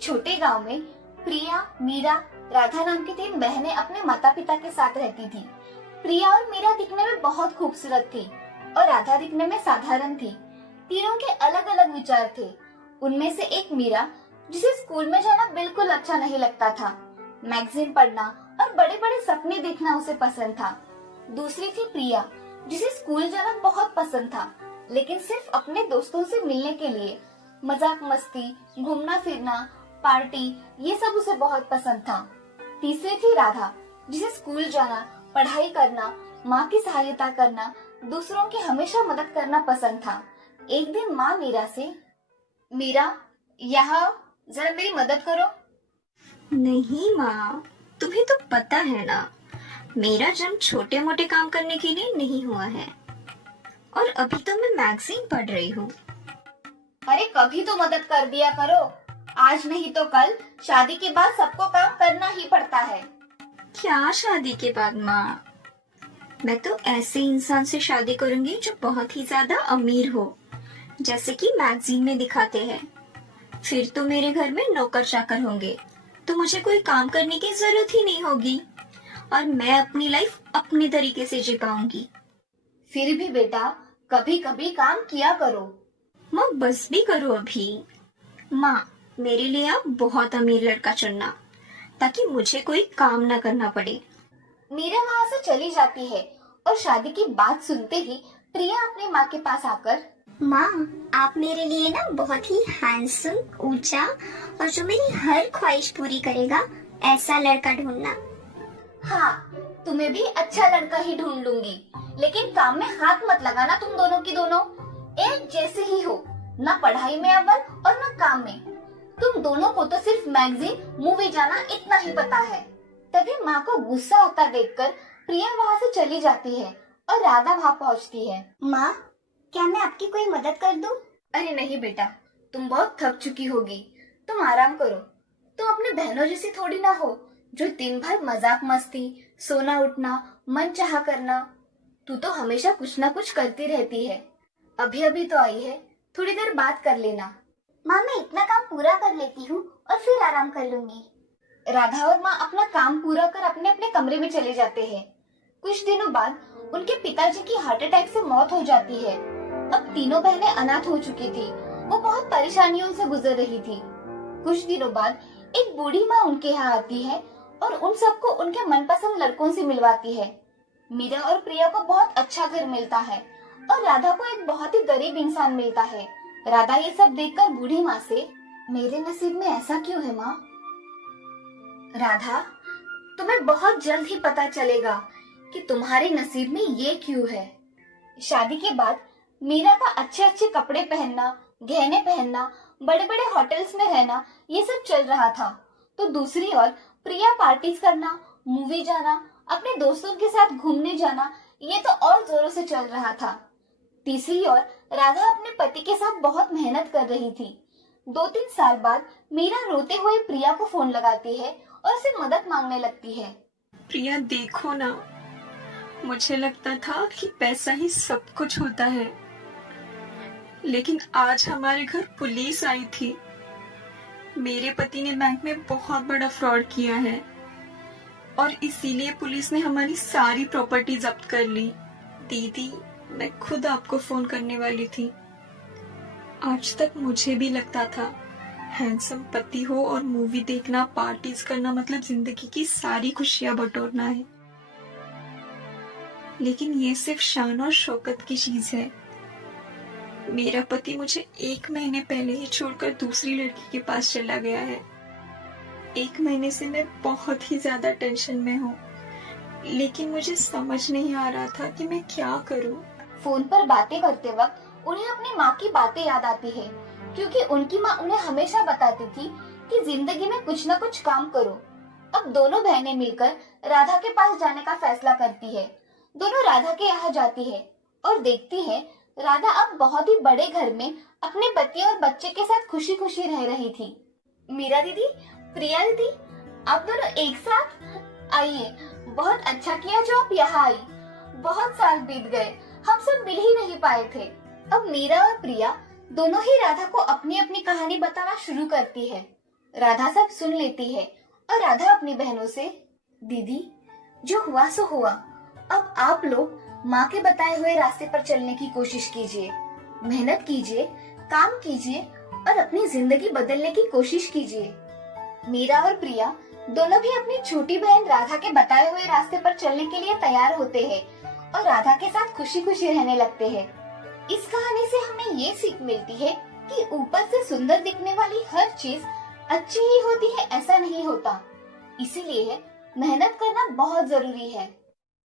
एक छोटे गांव में प्रिया, मीरा, राधा नाम की 3 बहनें अपने माता पिता के साथ रहती थी। प्रिया और मीरा दिखने में बहुत खूबसूरत थी और राधा दिखने में साधारण थी। तीनों के अलग अलग विचार थे। उनमें से एक मीरा, जिसे स्कूल में जाना बिल्कुल अच्छा नहीं लगता था। मैगजीन पढ़ना और बड़े बड़े सपने देखना उसे पसंद था। दूसरी थी प्रिया, जिसे स्कूल जाना बहुत पसंद था, लेकिन सिर्फ अपने दोस्तों से मिलने के लिए। मजाक मस्ती, घूमना फिरना, पार्टी, ये सब उसे बहुत पसंद था। तीसरी थी राधा, जिसे स्कूल जाना, पढ़ाई करना, माँ की सहायता करना, दूसरों की हमेशा मदद करना पसंद था। एक दिन माँ मीरा से, मीरा, यहाँ जरा मेरी मदद करो। नहीं माँ, तुम्हें तो पता है ना, मेरा जन्म छोटे मोटे काम करने के लिए नहीं हुआ है और अभी तो मैं मैगजीन पढ़ रही हूँ। अरे कभी तो मदद कर दिया करो, आज नहीं तो कल शादी के बाद सबको काम करना ही पड़ता है। क्या शादी के बाद माँ? मैं तो ऐसे इंसान से शादी करूंगी जो बहुत ही ज्यादा अमीर हो, जैसे कि मैगजीन में दिखाते हैं। फिर तो मेरे घर में नौकर चाकर होंगे, तो मुझे कोई काम करने की जरूरत ही नहीं होगी और मैं अपनी लाइफ अपने तरीके से जी पाऊंगी। फिर भी बेटा, कभी कभी काम किया करो। माँ बस भी करो अभी। माँ, मेरे लिए आप बहुत अमीर लड़का चुनना, ताकि मुझे कोई काम ना करना पड़े। मीरा वहाँ से चली जाती है और शादी की बात सुनते ही प्रिया अपनी माँ के पास आकर, माँ, आप मेरे लिए ना बहुत ही हैंडसम, ऊंचा और जो मेरी हर ख्वाहिश पूरी करेगा ऐसा लड़का ढूंढना। हाँ, तुम्हें भी अच्छा लड़का ही ढूंढ लूंगी, लेकिन काम में हाथ मत लगाना। तुम दोनों की दोनों एक जैसे ही हो, ना पढ़ाई में अव्वल और ना काम में। तुम दोनों को तो सिर्फ मैगजीन, मूवी जाना इतना ही पता है। तभी माँ को गुस्सा आता देखकर प्रिया वहाँ से चली जाती है और राधा वहाँ पहुँचती है। माँ, क्या मैं आपकी कोई मदद कर दूं? अरे नहीं बेटा, तुम बहुत थक चुकी होगी, तुम आराम करो। तुम अपनी बहनों जैसी थोड़ी ना हो, जो दिन भर मजाक मस्ती, सोना उठना, मन चाहा करना। तू तो हमेशा कुछ ना कुछ करती रहती है। अभी अभी तो आई है, थोड़ी देर बात कर लेना। माँ, मैं इतना काम पूरा कर लेती हूँ और फिर आराम कर लूंगी। राधा और माँ अपना काम पूरा कर अपने अपने कमरे में चले जाते हैं। कुछ दिनों बाद उनके पिताजी की हार्ट अटैक से मौत हो जाती है। अब तीनों बहनें अनाथ हो चुकी थी। वो बहुत परेशानियों से गुजर रही थी। कुछ दिनों बाद एक बूढ़ी माँ उनके यहाँ आती है और उन सबको उनके मनपसंद लड़कों से मिलवाती है। मीरा और प्रिया को बहुत अच्छा घर मिलता है और राधा को एक बहुत ही गरीब इंसान मिलता है। राधा ये सब देखकर बूढ़ी माँ से, मेरे नसीब में ऐसा क्यों है माँ? राधा, तुम्हें बहुत जल्द ही पता चलेगा कि तुम्हारे नसीब में ये क्यों है। शादी के बाद मीरा का अच्छे अच्छे कपड़े पहनना, गहने पहनना, बड़े बड़े होटल्स में रहना, ये सब चल रहा था। तो दूसरी ओर प्रिया पार्टीज करना, मूवी जाना, अपने दोस्तों के साथ घूमने जाना, ये तो और जोरों से चल रहा था। तीसरी ओर राधा अपने पति के साथ बहुत मेहनत कर रही थी। 2-3 साल बाद मीरा रोते हुए प्रिया को फोन लगाती है और उसे मदद मांगने लगती है। प्रिया देखो ना, मुझे लगता था कि पैसा ही सब कुछ होता है, लेकिन आज हमारे घर पुलिस आई थी। मेरे पति ने बैंक में बहुत बड़ा फ्रॉड किया है और इसीलिए पुलिस ने हमारी सारी प्रॉपर्टी जब्त कर ली। दीदी, मैं खुद आपको फोन करने वाली थी। आज तक मुझे भी लगता था हैंडसम पति हो और मूवी देखना, पार्टीज करना मतलब जिंदगी की सारी खुशियां बटोरना है, लेकिन ये सिर्फ शान और शौकत की चीज है। मेरा पति मुझे 1 महीने पहले ही छोड़कर दूसरी लड़की के पास चला गया है। 1 महीने से मैं बहुत ही ज्यादा टेंशन में हूँ, लेकिन मुझे समझ नहीं आ रहा था कि मैं क्या करूँ। फोन पर बातें करते वक्त उन्हें अपनी माँ की बातें याद आती है, क्योंकि उनकी माँ उन्हें हमेशा बताती थी कि जिंदगी में कुछ न कुछ काम करो। अब दोनों बहनें मिलकर राधा के पास जाने का फैसला करती है। दोनों राधा के यहाँ जाती है और देखती है राधा अब बहुत ही बड़े घर में अपने पति और बच्चे के साथ खुशी खुशी रह रही थी। मीरा दीदी, प्रिया दीदी, आप दोनों एक साथ आइए। बहुत अच्छा किया जो आप यहाँ आई। बहुत साल बीत गए, हम सब मिल ही नहीं पाए थे। अब मीरा और प्रिया दोनों ही राधा को अपनी अपनी कहानी बताना शुरू करती है। राधा सब सुन लेती है और राधा अपनी बहनों से, दीदी जो हुआ सो हुआ, अब आप लोग माँ के बताए हुए रास्ते पर चलने की कोशिश कीजिए, मेहनत कीजिए, काम कीजिए और अपनी जिंदगी बदलने की कोशिश कीजिए। मीरा और प्रिया दोनों भी अपनी छोटी बहन राधा के बताए हुए रास्ते पर चलने के लिए तैयार होते हैं और राधा के साथ खुशी खुशी रहने लगते हैं। इस कहानी से हमें ये सीख मिलती है कि ऊपर से सुंदर दिखने वाली हर चीज अच्छी ही होती है ऐसा नहीं होता, इसीलिए मेहनत करना बहुत जरूरी है।